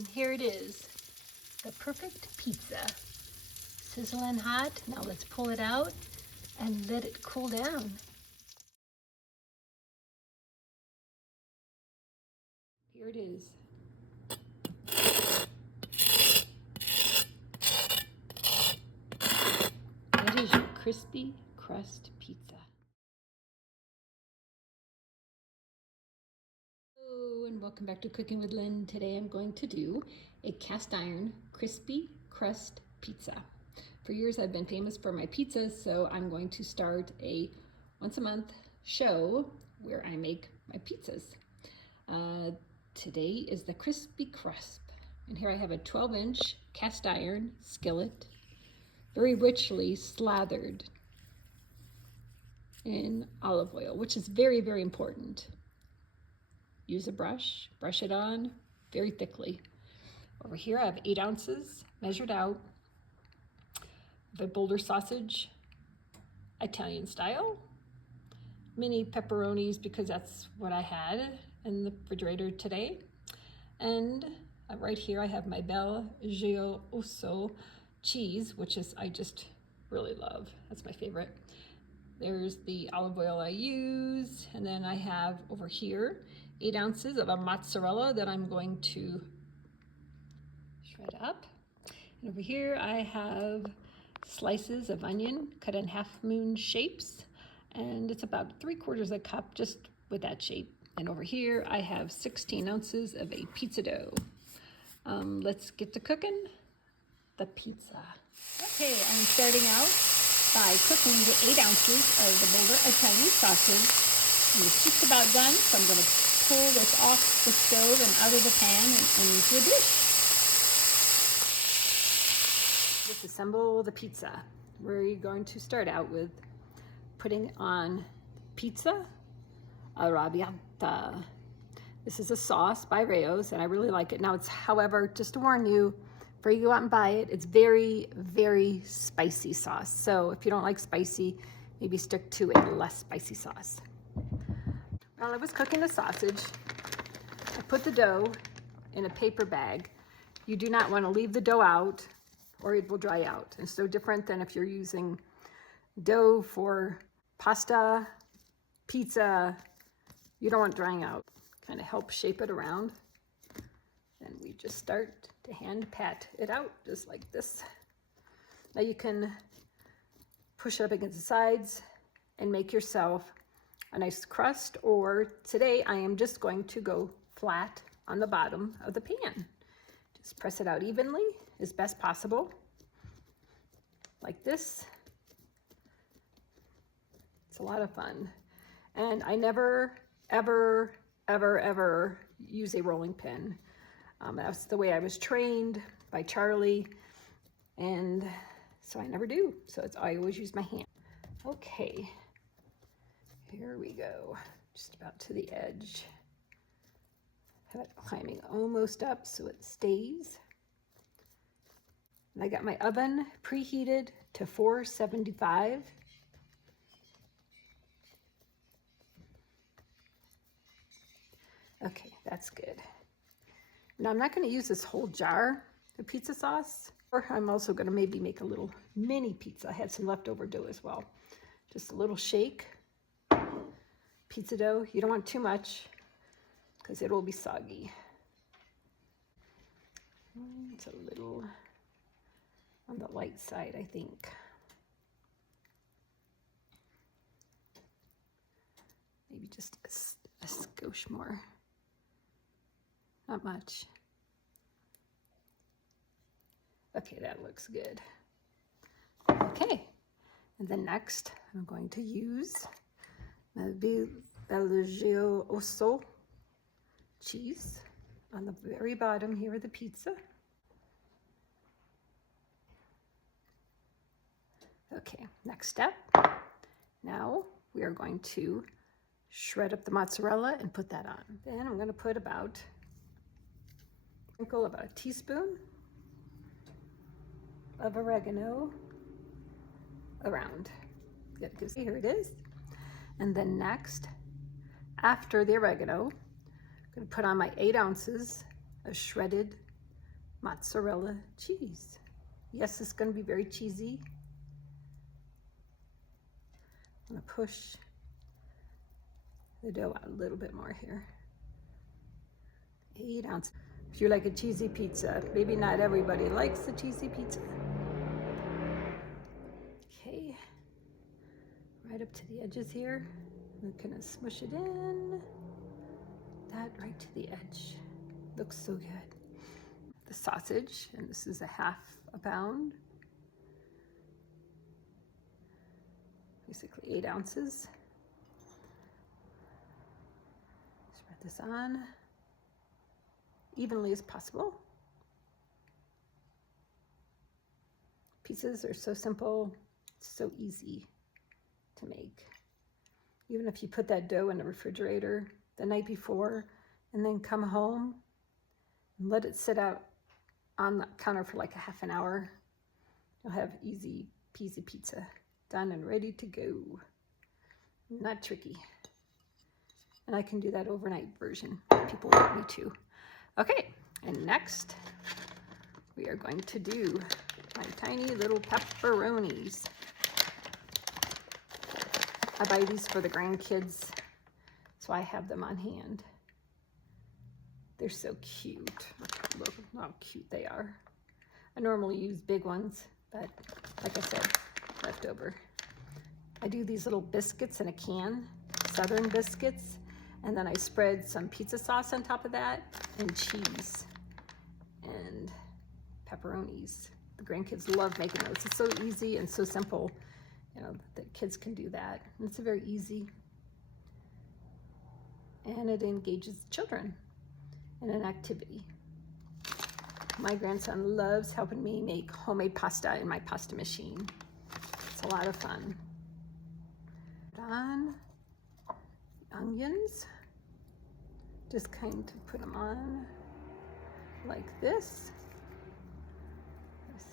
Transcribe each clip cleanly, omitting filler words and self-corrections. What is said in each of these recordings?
And here it is, the perfect pizza. Sizzling hot. Now let's pull it out and let it cool down. Here it is. That is your crispy crust pizza. Hello and welcome back to Cooking with Lynn. Today I'm going to do a cast iron crispy crust pizza. For years I've been famous for my pizzas, so I'm going to start a once a month show where I make my pizzas. Today is the crispy crust, and here I have a 12-inch cast iron skillet, very richly slathered in olive oil, which is very, very important. Use a brush it on very thickly. Over here I have 8 ounces measured out of a Boulder sausage, Italian style, mini pepperonis because that's what I had in the refrigerator today. And right here I have my Bel Gioioso cheese, which is I just really love. That's my favorite. There's the olive oil I use, and then I have over here 8 ounces of a mozzarella that I'm going to shred up. And over here I have slices of onion cut in half-moon shapes, and it's about 3/4 cup just with that shape. And over here I have 16 ounces of a pizza dough. Let's get to cooking the pizza. Okay, I'm starting out by cooking the 8 ounces of the Boulder Italian sausage. And it's just about done, so I'm going to pull this off the stove and out of the pan and into a dish. Disassemble the pizza. We're going to start out with putting on pizza arrabbiata. This is a sauce by Rao's, and I really like it. Now it's, however, just to warn you, before you go out and buy it, it's very, very spicy sauce. So if you don't like spicy, maybe stick to a less spicy sauce. While I was cooking the sausage, I put the dough in a paper bag. You do not want to leave the dough out or it will dry out. It's so different than if you're using dough for pasta, pizza. You don't want it drying out. Kind of help shape it around. And we just start to hand pat it out just like this. Now you can push it up against the sides and make yourself a nice crust, or today I am just going to go flat on the bottom of the pan. Just press it out evenly as best possible, like this. It's a lot of fun. And I never, ever, ever, ever use a rolling pin. That's the way I was trained by Charlie, and so I never do. So I always use my hand. Okay, here we go. Just about to the edge. Have it climbing almost up so it stays. And I got my oven preheated to 475. Okay, that's good. Now I'm not going to use this whole jar of pizza sauce, or I'm also going to maybe make a little mini pizza. I had some leftover dough as well. Just a little shake. Pizza dough, you don't want too much because it will be soggy. It's a little on the light side, I think. Maybe just a skosh more. Not much. Okay, that looks good. Okay, and then next I'm going to use my Bel Gioioso cheese on the very bottom here of the pizza. Okay, next step. Now we are going to shred up the mozzarella and put that on. Then I'm going to put about a teaspoon of oregano around. Good, because here it is. And then next, after the oregano, I'm going to put on my 8 ounces of shredded mozzarella cheese. Yes, it's going to be very cheesy. I'm going to push the dough out a little bit more here. 8 ounces. If you like a cheesy pizza, maybe not everybody likes the cheesy pizza. Okay, right up to the edges here. I'm gonna smush it in. That right to the edge. Looks so good. The sausage, and this is a 1/2 pound. Basically 8 ounces. Spread this on evenly as possible. Pizzas are so simple, so easy to make. Even if you put that dough in the refrigerator the night before and then come home and let it sit out on the counter for like a 1/2 hour, you'll have easy peasy pizza done and ready to go. Not tricky. And I can do that overnight version if people want me to. Okay, and next we are going to do my tiny little pepperonis. I buy these for the grandkids, so I have them on hand. They're so cute. Look how cute they are. I normally use big ones, but like I said, leftover. I do these little biscuits in a can, Southern biscuits, and then I spread some pizza sauce on top of that, and cheese, and pepperonis. The grandkids love making those. It's so easy and so simple. You know, the kids can do that. And it's very easy. And it engages children in an activity. My grandson loves helping me make homemade pasta in my pasta machine. It's a lot of fun. Put on onions. Just kind of put them on like this. Let's see.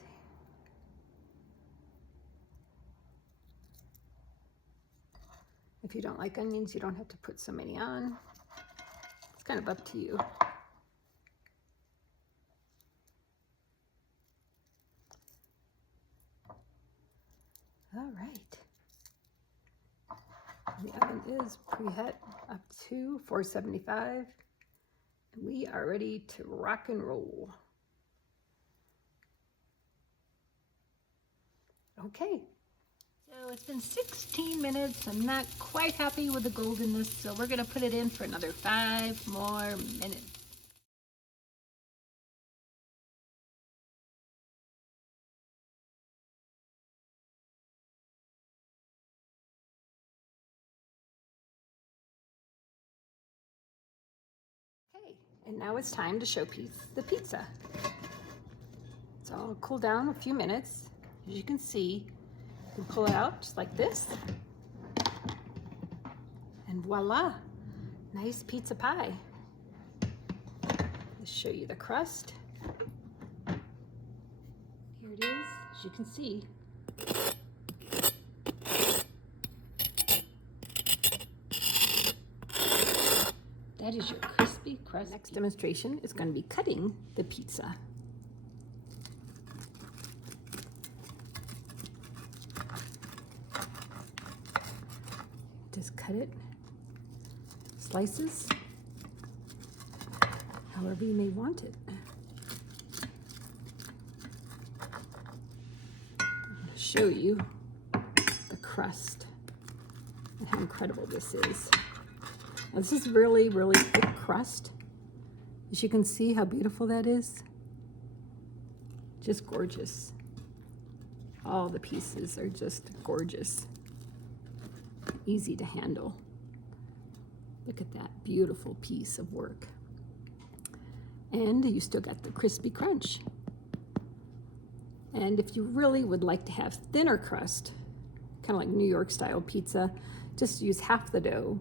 If you don't like onions, you don't have to put so many on. It's kind of up to you. All right. The oven is preheat up to 475. And we are ready to rock and roll. Okay. So it's been 16 minutes. I'm not quite happy with the goldenness, so we're going to put it in for another 5 more minutes. Okay, and now it's time to showpiece the pizza. So I'll cool down a few minutes. As you can see, you can pull it out just like this. And voila, nice pizza pie. Let's show you the crust. Here it is, as you can see. That is your crispy crust. Next demonstration is going to be cutting the pizza. Just cut it, slices, however you may want it. I'm going to show you the crust and how incredible this is. Now, this is really, really thick crust. As you can see how beautiful that is. Just gorgeous. All the pieces are just gorgeous. Easy to handle. Look at that beautiful piece of work. And you still got the crispy crunch. And if you really would like to have thinner crust, kind of like New York style pizza, just use half the dough,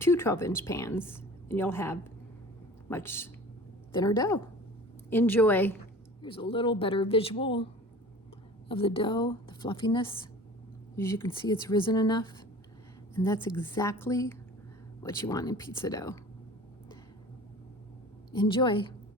2 12-inch pans, and you'll have much thinner dough. Enjoy. Here's a little better visual of the dough, the fluffiness. As you can see, it's risen enough, and that's exactly what you want in pizza dough. Enjoy.